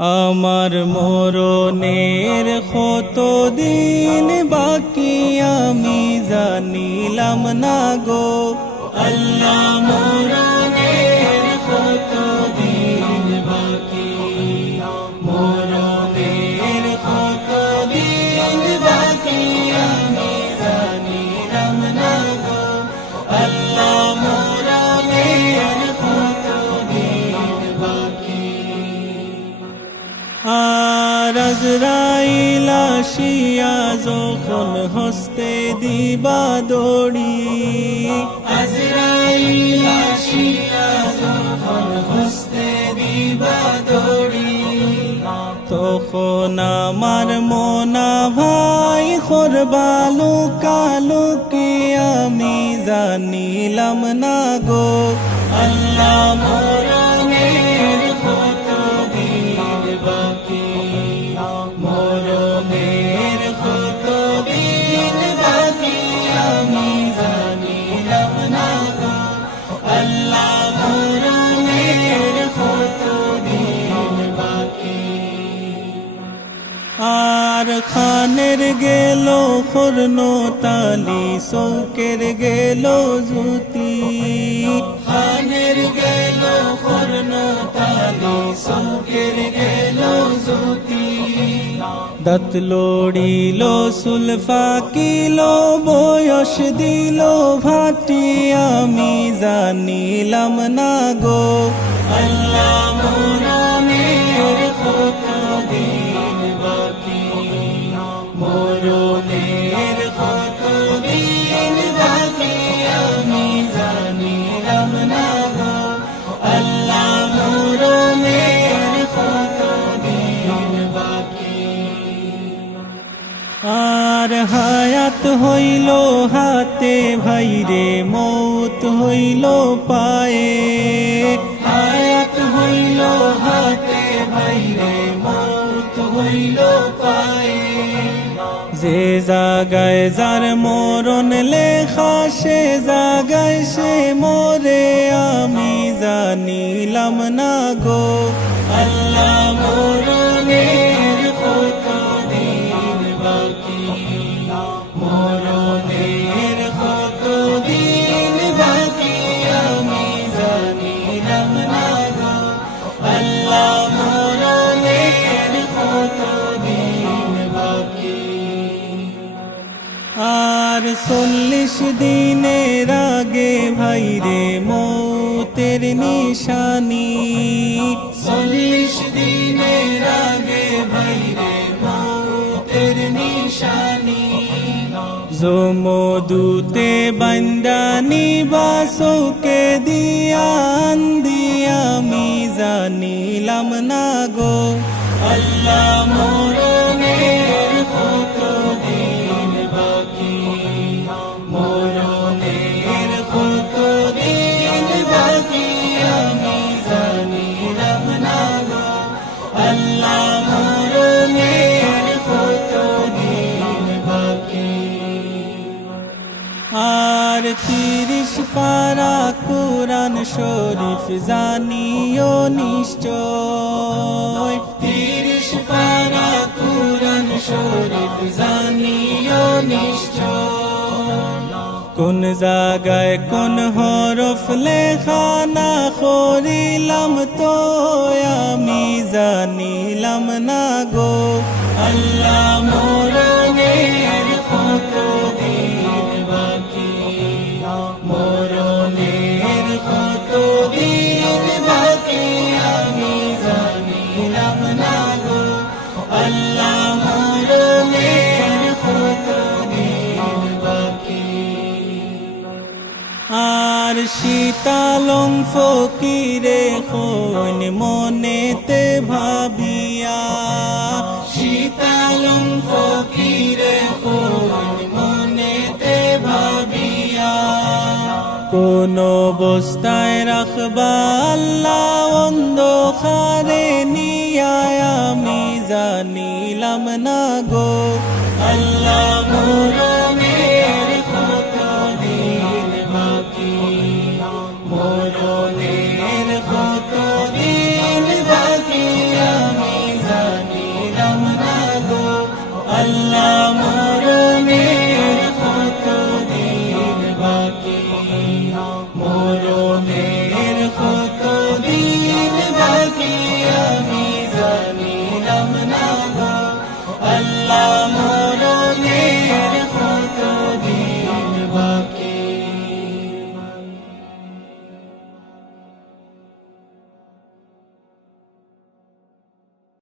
আমার মরণের কত দিন বাকি আমি জানিলাম না গো আল্লাহ। মরণের কত দিন বাকি, মরণের কত দিন বাকি আমি জানিলাম না গো আল্লাহ। মরণের কত দিন বাকি। আর আজরাইল আসিয়া যখন হস্তে দিবা দড়ি, আজরাইল আসিয়া যখন হস্তে দিবা দড়ি, তখন আমার মনা ভাই করবা লুকালুকি আমি জানিলাম না গো আল্লাহ। মরণের কত দিন বাকি, মরণের কত দিন বাকি আমি জানিলাম না গো আল্লাহ। মরণের কত দিন বাকি। আর খানের গেল খর্ন তালি, চৌকের গেল জুতি, খানের গেল খর্ন তালি, চৌকের গেল জুতি, দাঁত লড়িল চুল ফাকিল বয়স দিল ভাটি আমি জানিলাম না গো আল্লাহ। মরণের কত দিন বাকি, মরণের কত দিন বাকি আমি জানিলাম না গো আল্লাহ। মরণের কত দিন বাকি। আর হায়াত হইল হাতে ভাইরে, মৌত হইল পায়ে, হায়াত হইল হাতে ভাইরে, মৌত হইল পায়ে। যে জাগায় যার মরণ লেখা সে জাগায় সে মরে আমি জানিলাম না গো আল্লাহ। মরণের কত দিন বাকি, মরণের কত দিন বাকি আমি জানিলাম না গো আল্লাহ। মরণের কত দিন বাকি। আর 40 দিনের আগে ভাইরে মৌতের নিশানি, 40 দিনের আগে ভাইরে মৌতের নিশানি, যমদূতে বান্দানি বাসকে দিয়ান দিয়া আমি জানিলাম না গো আল্লাহ। মরণের কত দিন বাকি, মরণের কত দিন বাকি আমি জানিলাম না গো আল্লাহ। মরণের কত দিন বাকি। আর 30 পারা কুরআন শরীফ জানিও নিশ্চয়, 30 পারা কুরআন শরীফ জানিও নিশ্চয়। কোন জায়গায় কোন হরফ লেখা না করিলাম তো আমি জানিলাম না গো আল্লাহ। মরণের কত দিন বাকি, মরণের কত দিন বাকি আমি জানিলাম না গো আল্লাহ। মরণের কত দিন বাকি। আর শীতালং ফকিরে কোন মনেতে ভাবিয়া, শীতালং ফকিরে কোন মনেতে ভাবিয়া, কোন অবস্থায় রাখবা আল্লাহ অন্ধকারে নিয়া আমি জানিলাম না গো আল্লাহ।